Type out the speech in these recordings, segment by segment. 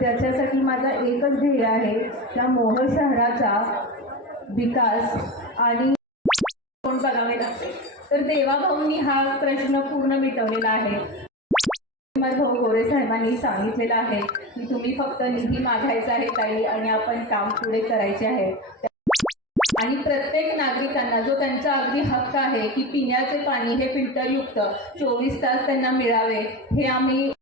त्याच्यासाठी माझा एकच ध्येय आहे त्या मोहोळ शहराचा विकास आणि कोण बघावे लागते तर देवाभाऊंनी हा प्रश्न पूर्ण मिटवलेला आहे. माझा भाऊ गोरे साहेबांनी सांगितलेलं आहे की तुम्ही फक्त निधी मागायचा आहे ताई आणि आपण काम पुढे करायचे आहे. आणि प्रत्येक नागरिकांना जो त्यांचा अगदी हक्क आहे की पिण्याचे पाणी हे फिल्टरयुक्त चोवीस तास त्यांना मिळावे हे आम्ही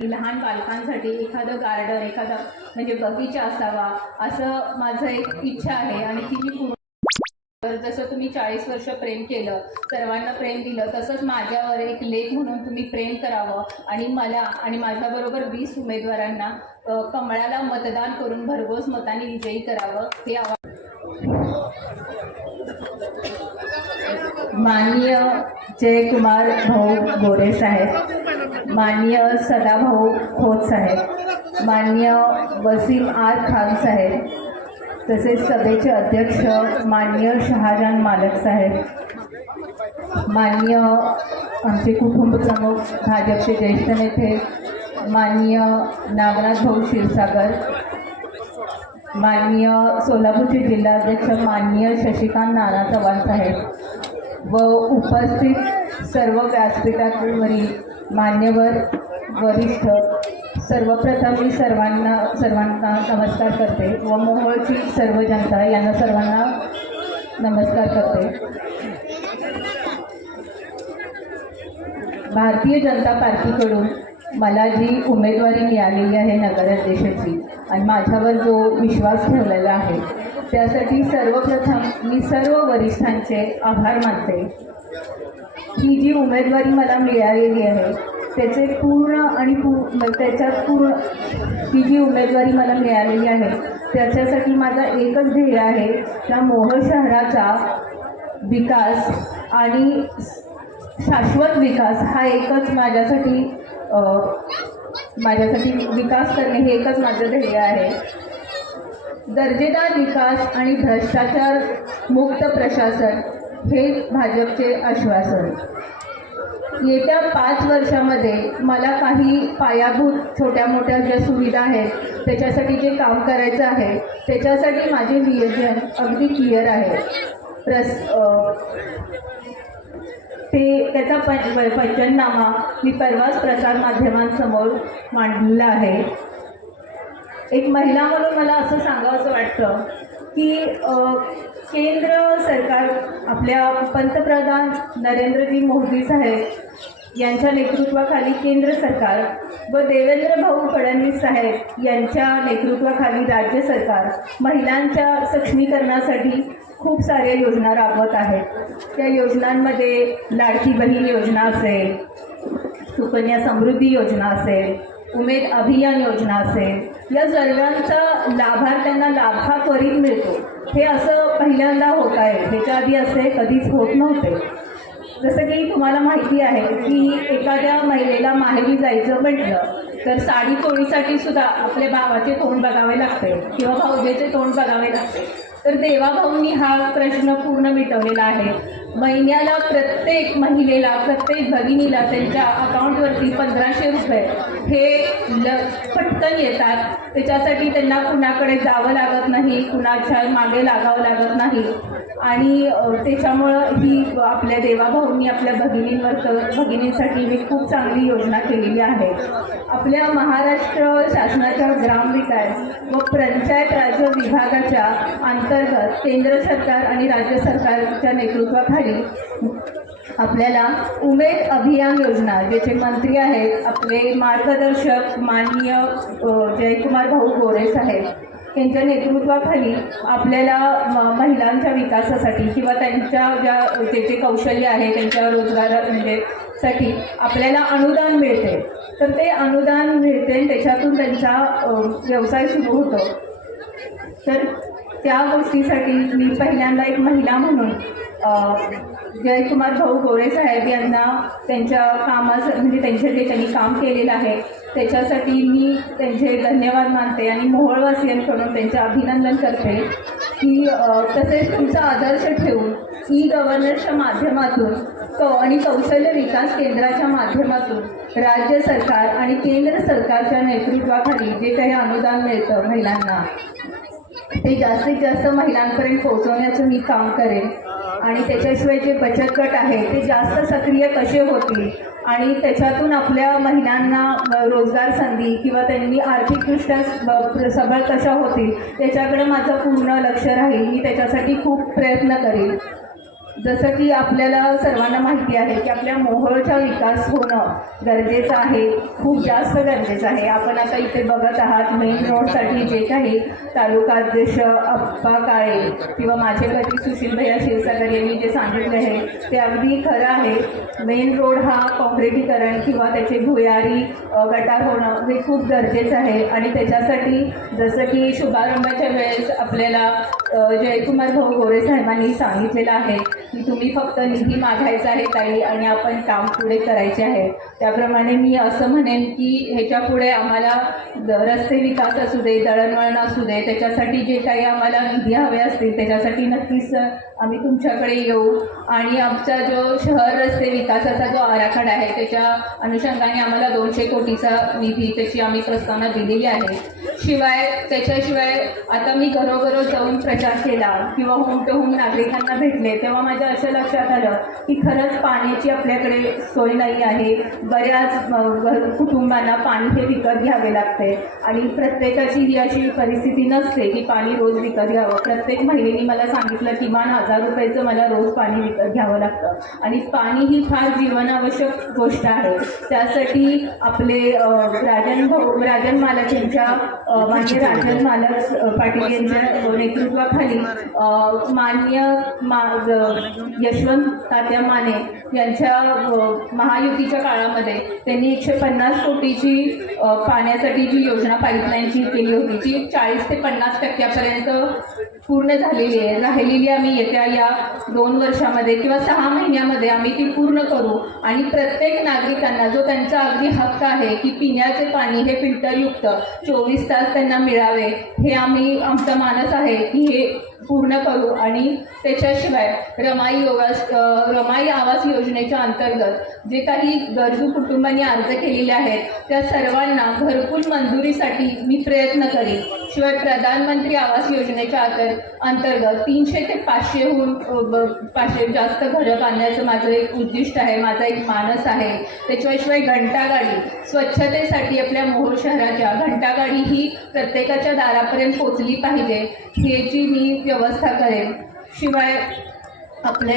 लहान बालकांसाठी एखादं गार्डन एखादा म्हणजे बगीचा असावा असं माझं एक इच्छा आहे. आणि ती मी पूर्ण तर जसं तुम्ही चाळीस वर्ष प्रेम केलं सर्वांना प्रेम दिलं तसंच माझ्यावर एक लेख म्हणून तुम्ही प्रेम करावं. आणि मला आणि माझ्याबरोबर वीस उमेदवारांना कमळाला मतदान करून भरघोस मताने विजयी करावं हे आवाज माननीय जयकुमार भाऊ गोरे साहेब. माननीय सदाभाऊ खोत साहेब. माननीय वसीम आर खान साहेब. तसेच सभेचे अध्यक्ष माननीय शहाजान मालक साहेब. माननीय आमचे कुटुंब प्रमुख भाजपचे ज्येष्ठ नेते. माननीय नागनाथ भाऊ क्षीरसागर. माननीय सोलापूरचे जिल्हाध्यक्ष माननीय शशिकांत नाना चव्हाण साहेब. व उपस्थित सर्व व्यासपीठावरील मान्यवर वरिष्ठ सर्वप्रथम मी सर्वांना सर्वांना नमस्कार करते व मोहोळची सर्व जनता यांना सर्वांना नमस्कार करते. भारतीय जनता पार्टीकडून मला जी उमेदवारी मिळालेली आहे नगराध्यक्षाची आणि माझ्यावर जो विश्वास ठेवलेला आहे त्यासाठी सर्वप्रथम मी सर्व वरिष्ठांचे आभार मानते. ही जी उमेदवारी मला मिळालेली आहे त्याचे पूर्ण आणि पू म्हणजे त्याच्यात पूर्ण ही जी उमेदवारी मला मिळालेली आहे त्याच्यासाठी माझा एकच ध्येय आहे त्या मोहोळ शहराचा विकास आणि शाश्वत विकास हा एकच माझ्यासाठी माझ्यासाठी विकास करणे हे एकच माझं ध्येय आहे. दर्जेदार विकास आणि भ्रष्टाचार मुक्त प्रशासन हे भाजपचे आश्वासन. येत्या पाच वर्षामध्ये मला काही पायाभूत छोट्या मोठ्या ज्या सुविधा आहेत त्याच्यासाठी जे काम करायचं आहे त्याच्यासाठी माझे नियोजन अगदी क्लिअर आहे. प्रस ते त्याचा पंच पंचनामा मी परवाच प्रसारमाध्यमांसमोर मांडलेला आहे. एक महिला म्हणून मला असं सांगावंसं वाटतं की केंद्र सरकार आपल्या पंतप्रधान नरेंद्रजी मोदी साहेब यांच्या नेतृत्वाखाली केंद्र सरकार व देवेंद्र भाऊ फडणवीस साहेब यांच्या नेतृत्वाखाली राज्य सरकार महिलांच्या सक्षमीकरणासाठी खूप साऱ्या योजना राबवत आहेत. त्या योजनांमध्ये लाडकी बहीण योजना असेल सुकन्या समृद्धी योजना असेल उमेद अभियान योजना असेल या सर्वांचा लाभार्थ्यांना लाभा त्वरित मिळतो. हे असं पहिल्यांदा होत आहे. ह्याच्या आधी असे कधीच होत नव्हते. जसं की तुम्हाला माहिती आहे की एखाद्या महिलेला माहेरी जायचं म्हटलं तर साडी चोळीसाठी सुद्धा आपल्या भावाचे तोंड बघावे लागते किंवा भाऊजेचे तोंड बघावे लागते. तर देवाभाऊंनी हा प्रश्न पूर्ण मिटवलेला आहे. महिन्याला प्रत्येक महिलेला प्रत्येक भगिनीला त्यांच्या अकाउंटवरती पंधराशे रुपये हे ल पटकन येतात. त्याच्यासाठी त्यांना कुणाकडे जावं लागत नाही कुणाच्या मागे लागावं लागत नाही. आणि त्याच्यामुळं ही आपल्या देवाभाऊंनी आपल्या भगिनींवर भगिनींसाठी मी खूप चांगली योजना केलेली आहे. आपल्या महाराष्ट्र शासनाच्या ग्रामविकास व पंचायत राज्य विभागाच्या अंतर्गत केंद्र सरकार आणि राज्य सरकारच्या नेतृत्वाखाली आपल्याला उमेद अभियान योजना ज्याचे मंत्री आहेत आपले मार्गदर्शक माननीय जयकुमार भाऊ गोरे साहेब यांच्या नेतृत्वाखाली आपल्याला महिलांच्या विकासासाठी किंवा त्यांच्या ज्या जे जे कौशल्य आहे त्यांच्या रोजगारा म्हणजे साठी आपल्याला अनुदान मिळते. तर ते अनुदान मिळते त्याच्यातून त्यांचा व्यवसाय सुरू होतो. तर त्या गोष्टीसाठी मी पहिल्यांदा एक महिला म्हणून जयकुमार भाऊ गोरे साहेब यांना त्यांच्या कामाचं म्हणजे त्यांचे जे त्यांनी काम केलेलं आहे त्याच्यासाठी मी त्यांचे धन्यवाद मानते आणि मोहोळवासियांकडून त्यांचे अभिनंदन करते की तसेच तुमचा आदर्श ठेवून ई गव्हर्नरच्या माध्यमातून क आणि कौशल्य विकास केंद्राच्या माध्यमातून राज्य सरकार आणि केंद्र सरकारच्या नेतृत्वाखाली जे काही अनुदान मिळतं महिलांना ते जास्तीत जास्त महिलांपर्यंत पोहोचवण्याचं मी काम करेन. आणि त्याच्याशिवाय जे बचत गट आहे ते जास्त सक्रिय कसे होतील? आणि त्याच्यातून आपल्या महिलांना रोजगार संधी किंवा त्यांनी आर्थिकदृष्ट्या सबळ कशा होतील त्याच्याकडे माझं पूर्ण लक्ष राहील. मी त्याच्यासाठी खूप प्रयत्न करेन. जसं की आपल्याला सर्वांना माहिती आहे की आपल्या मोहळचा विकास होणं गरजेचं आहे खूप जास्त गरजेचं आहे. आपण आता इथे बघत आहात मेन रोडसाठी जे काही तालुका अध्यक्ष अप्पा काळे किंवा माझे घरी सुशील भैया क्षीरसागर यांनी जे सांगितलं आहे ते अगदी खरं आहे. मेन रोड हा काँक्रिटीकरण किंवा त्याचे भुयारी गटार होणं हे खूप गरजेचं आहे. आणि त्याच्यासाठी जसं की शुभारंभाच्या वेळेस आपल्याला जयकुमार भाऊ गोरे साहेबांनी सांगितलेलं आहे की तुम्ही फक्त निधी मागायचा आहे ताई आणि आपण काम पुढे करायचे आहे. त्याप्रमाणे मी असं म्हणेन की ह्याच्या पुढे आम्हाला रस्ते विकास असू दे दळणवळण असू दे त्याच्यासाठी जे काही आम्हाला निधी हवे असतील त्याच्यासाठी नक्कीच आम्ही तुमच्याकडे येऊ. आणि आमचा जो शहर रस्ते विकासाचा जो आराखडा आहे त्याच्या अनुषंगाने आम्हाला दोनशे कोटीचा निधी त्याची आम्ही प्रस्तावना दिलेली आहे. शिवाय त्याच्याशिवाय आता मी घरोघरो जाऊन प्रचार केला किंवा होम टू होम नागरिकांना भेटले तेव्हा माझ्या असं लक्षात आलं की खरंच पाण्याची आपल्याकडे सोय नाही आहे. बऱ्याच कुटुंबांना पाणी हे विकत घ्यावे लागते. आणि प्रत्येकाची ही अशी परिस्थिती नसते की पाणी रोज विकत घ्यावं. प्रत्येक महिलेने मला सांगितलं किमान हजार रुपयाचं मला रोज पाणी विकत घ्यावं लागतं. आणि पाणी ही फार जीवनावश्यक गोष्ट आहे. त्यासाठी आपले राजन भाऊ राजन मालक यांच्या मान्य राजन मालक पाटील यांच्या नेतृत्वाखाली मान्य मा यशवंत तात्या माने यांच्या महायुतीच्या काळामध्ये त्यांनी एकशे पन्नास कोटीची पाण्यासाठी जी योजना पाईपलाईनची केली होती ती चाळीस ते पन्नास टक्क्यापर्यंत पूर्ण झालेली आहे. राहिलेली आम्ही येत्या या दोन वर्षामध्ये किंवा सहा महिन्यामध्ये आम्ही ती पूर्ण करू. आणि प्रत्येक नागरिकांना जो त्यांचा अगदी हक्क आहे की पिण्याचे पाणी हे फिल्टरयुक्त चोवीस तास त्यांना मिळावे हे आम्ही आमचा मानस आहे की हे पूर्ण करू. आणि त्याच्याशिवाय रमाई योगास रमाई आवास योजनेच्या अंतर्गत जे काही गरजू कुटुंबांनी अर्ज केलेले आहेत त्या सर्वांना घरकुल मंजुरीसाठी मी प्रयत्न करेन. शिवाय प्रधानमंत्री आवास योजनेच्या अंतर्गत तीनशे ते पाचशेहून पाचशे जास्त घरं बांधण्याचं माझं एक उद्दिष्ट आहे माझा एक मानस आहे. त्याच्याशिवाय घंटागाडी स्वच्छतेसाठी आपल्या मोहोळ शहराच्या घंटागाडी ही प्रत्येकाच्या दारापर्यंत पोचली पाहिजे ह्याची मी व्यवस्था करेन. शिवाय आपले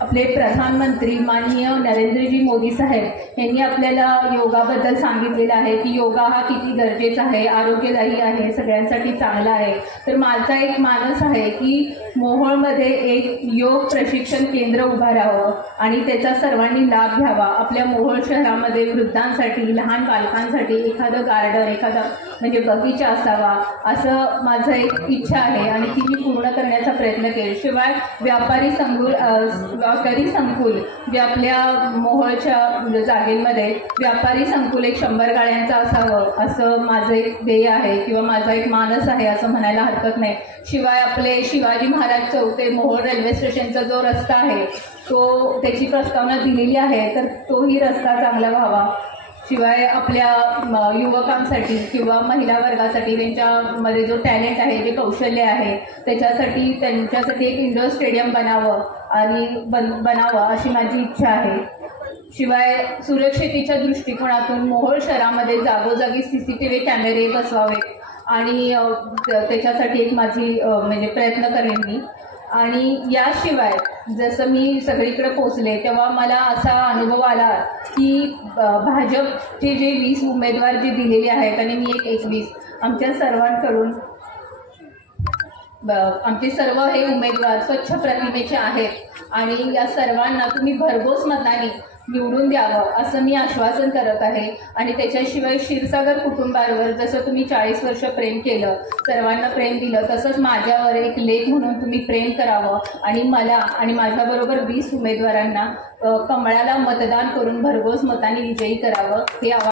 आपले प्रधानमंत्री माननीय नरेंद्रजी मोदी साहेब यांनी आपल्याला योगाबद्दल सांगितलेलं आहे की योगा हा किती गरजेचा आहे आरोग्यदायी आहे सगळ्यांसाठी चांगला आहे. तर माझा एक मानस आहे की मोहोळमध्ये एक योग प्रशिक्षण केंद्र उभारावं आणि त्याचा सर्वांनी लाभ घ्यावा. आपल्या मोहोळ शहरामध्ये वृद्धांसाठी लहान बालकांसाठी एखादं गार्डन एखादा म्हणजे बगीचा असावा असं माझं एक इच्छा आहे आणि ती मी पूर्ण करण्याचा प्रयत्न केला. शिवाय व्यापारी संकुल व्यापारी संकुल जे आपल्या मोहोळच्या जागेमध्ये व्यापारी संकुल एक शंभर गाड्यांचं असावं असं माझं एक ध्येय आहे किंवा माझा एक मानस आहे असं म्हणायला हरकत नाही. शिवाय आपले शिवाजी महाराज चौक ते मोहोळ रेल्वे स्टेशनचा जो रस्ता आहे तो त्याची प्रस्तावना दिलेली आहे तर तोही रस्ता चांगला व्हावा. शिवाय आपल्या युवकांसाठी किंवा महिला वर्गासाठी त्यांच्यामध्ये जो टॅलेंट आहे जे कौशल्य आहे त्याच्यासाठी त्यांच्यासाठी एक इंडोर स्टेडियम बनावं आणि बन बनावं अशी माझी इच्छा आहे. शिवाय सुरक्षितेच्या दृष्टिकोनातून मोहोळ शहरामध्ये जागोजागी सी सी टी व्ही कॅमेरे बसवावेत आणि त्याच्यासाठी एक माझी म्हणजे प्रयत्न करेन मी. आणि याशिवाय जसं मी सगळीकडे पोचले तेव्हा मला असा अनुभव आला की भाजपचे जे वीस उमेदवार जे दिलेले आहेत आणि मी एक एकवीस आमच्या सर्वांकडून आमचे सर्व हे उमेदवार स्वच्छ प्रतिमेचे आहेत. आणि या सर्वांना तुम्ही भरघोस मताने निवडून द्यावं असं मी आश्वासन करत आहे. आणि त्याच्याशिवाय क्षीरसागर कुटुंबावर जसं तुम्ही चाळीस वर्ष प्रेम केलं सर्वांना प्रेम दिलं तसंच माझ्यावर एक लेख म्हणून तुम्ही प्रेम करावं आणि मला आणि माझ्याबरोबर वीस उमेदवारांना कमळाला मतदान करून भरघोस मताने विजयी करावं हे आवाहन